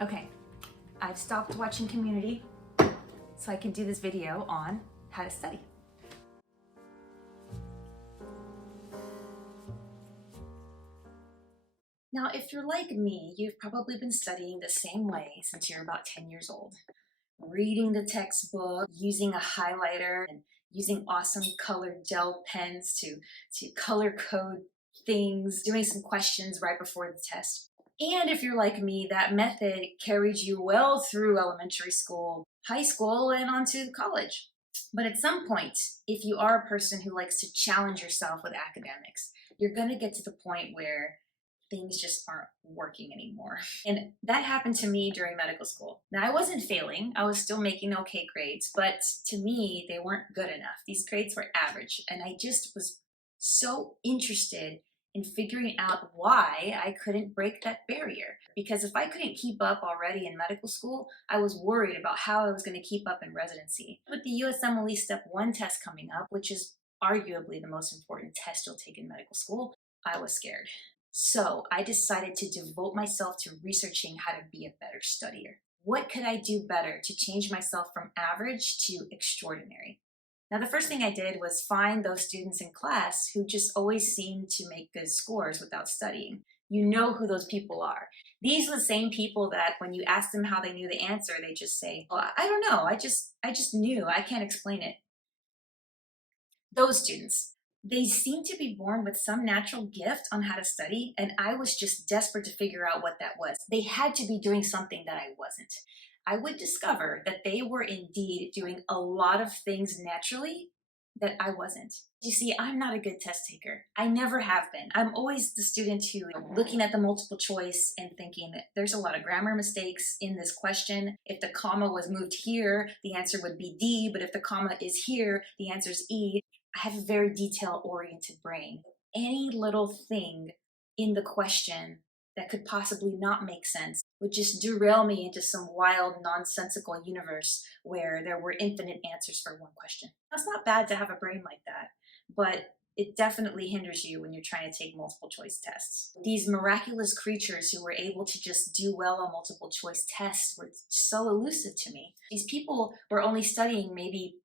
Okay, I've stopped watching Community so I can do this video on how to study. Now, if you're like me, you've probably been studying the same way since you're about 10 years old. Reading the textbook, using a highlighter, and using awesome colored gel pens to color code things, doing some questions right before the test. And if you're like me, that method carried you well through elementary school, high school, and onto college. But at some point, if you are a person who likes to challenge yourself with academics, you're going to get to the point where things just aren't working anymore. And that happened to me during medical school. Now, I wasn't failing, I was still making okay grades, but to me, they weren't good enough. These grades were average, and I just was so interested in figuring out why I couldn't break that barrier. Because if I couldn't keep up already in medical school, I was worried about how I was going to keep up in residency. With the USMLE Step 1 test coming up, which is arguably the most important test you'll take in medical school, I was scared. So I decided to devote myself to researching how to be a better studier. What could I do better to change myself from average to extraordinary? Now, the first thing I did was find those students in class who just always seemed to make good scores without studying. You know who those people are. These are the same people that when you ask them how they knew the answer, they just say, "Well, I don't know, I just knew, I can't explain it." Those students, they seem to be born with some natural gift on how to study, and I was just desperate to figure out what that was. They had to be doing something that I wasn't. I would discover that they were indeed doing a lot of things naturally that I wasn't. You see, I'm not a good test taker. I never have been. I'm always the student who, looking at the multiple choice and thinking that there's a lot of grammar mistakes in this question. If the comma was moved here, the answer would be D, but if the comma is here, the answer is E. I have a very detail-oriented brain. Any little thing in the question that could possibly not make sense would just derail me into some wild, nonsensical universe where there were infinite answers for one question. It's not bad to have a brain like that, but it definitely hinders you when you're trying to take multiple choice tests. These miraculous creatures who were able to just do well on multiple choice tests were so elusive to me. These people were only studying maybe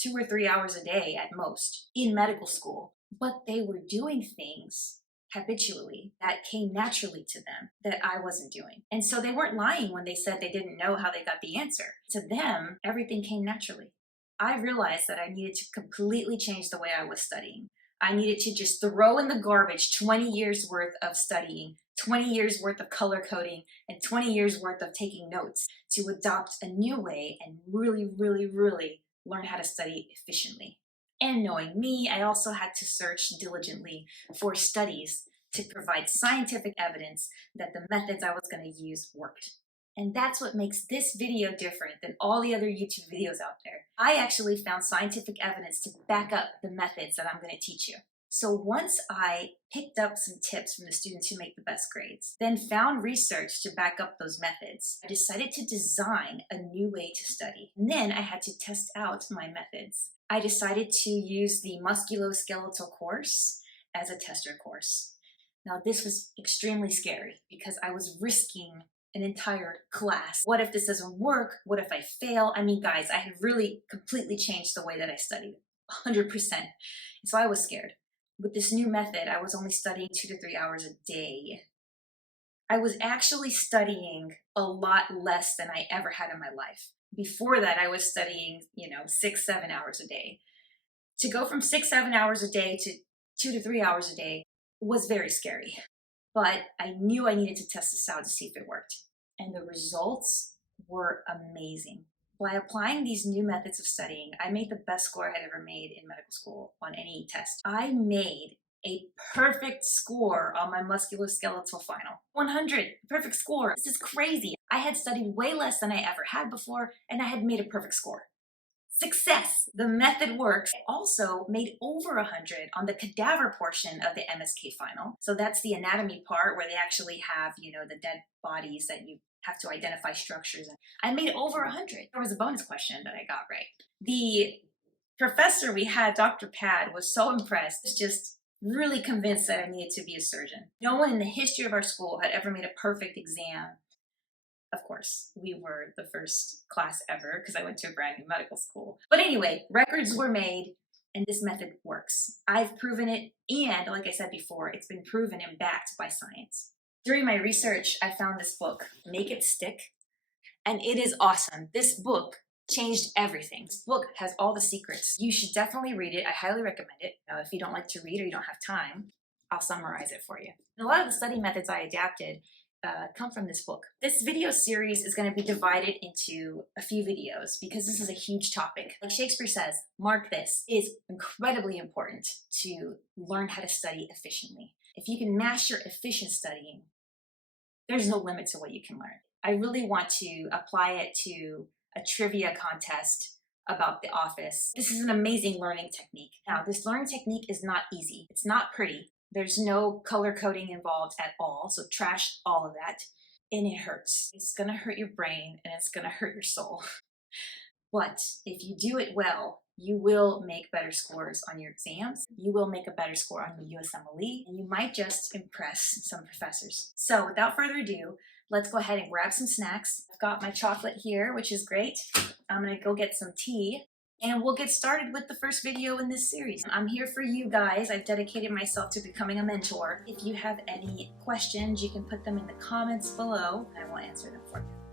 2 or 3 hours a day at most in medical school, but they were doing things habitually that came naturally to them that I wasn't doing. And so they weren't lying when they said they didn't know how they got the answer. To them, everything came naturally. I realized that I needed to completely change the way I was studying. I needed to just throw in the garbage 20 years worth of studying, 20 years worth of color coding, and 20 years worth of taking notes to adopt a new way and really, really, really learn how to study efficiently. And knowing me, I also had to search diligently for studies to provide scientific evidence that the methods I was going to use worked. And that's what makes this video different than all the other YouTube videos out there. I actually found scientific evidence to back up the methods that I'm going to teach you. So once I picked up some tips from the students who make the best grades, then found research to back up those methods, I decided to design a new way to study. And then I had to test out my methods. I decided to use the musculoskeletal course as a tester course. Now, this was extremely scary because I was risking an entire class. What if this doesn't work? What if I fail? I mean, guys, I had really completely changed the way that I studied, 100%. So I was scared. With this new method, I was only studying 2 to 3 hours a day. I was actually studying a lot less than I ever had in my life. Before that, I was studying, 6, 7 hours a day. To go from 6, 7 hours a day to 2 to 3 hours a day was very scary. But I knew I needed to test this out to see if it worked. And the results were amazing. By applying these new methods of studying, I made the best score I had ever made in medical school on any test. I made a perfect score on my musculoskeletal final. 100, perfect score. This is crazy. I had studied way less than I ever had before, and I had made a perfect score. Success! The method works. I also made over 100 on the cadaver portion of the MSK final. So that's the anatomy part where they actually have, the dead bodies that you have to identify structures. I made over 100. There was a bonus question that I got right. The professor we had, Dr. Pad, was so impressed, just really convinced that I needed to be a surgeon. No one in the history of our school had ever made a perfect exam Of course, we were the first class ever because I went to a brand new medical school. But anyway, records were made and this method works. I've proven it, and like I said before, it's been proven and backed by science. During my research, I found this book, Make It Stick, and it is awesome. This book changed everything. This book has all the secrets. You should definitely read it. I highly recommend it. Now, if you don't like to read or you don't have time, I'll summarize it for you. And a lot of the study methods I adapted come from this book. This video series is going to be divided into a few videos because this is a huge topic. Like Shakespeare says, mark this, it is incredibly important to learn how to study efficiently. If you can master efficient studying, there's no limit to what you can learn. I really want to apply it to a trivia contest about The Office. This is an amazing learning technique. Now, this learning technique is not easy. It's not pretty. There's no color coding involved at all, so trash all of that. And it hurts. It's gonna hurt your brain and it's gonna hurt your soul. But if you do it well, you will make better scores on your exams. You will make a better score on the USMLE, and you might just impress some professors. So without further ado, let's go ahead and grab some snacks. I've got my chocolate here, which is great. I'm gonna go get some tea, and we'll get started with the first video in this series. I'm here for you guys. I've dedicated myself to becoming a mentor. If you have any questions, you can put them in the comments below, and I will answer them for you.